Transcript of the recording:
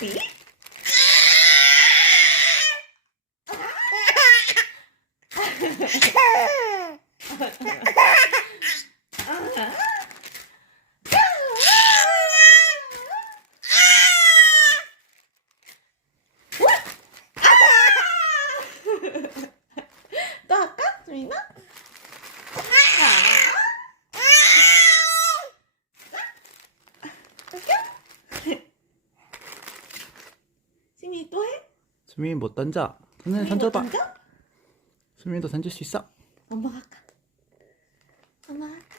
삐? 또 할까? 수민아? 수민이 또 해? 수민이 못 던져. 손을 수민이 던져봐. 못 던져? 수민이도 던질 수 있어. 엄마가 할까? 엄마가 할까?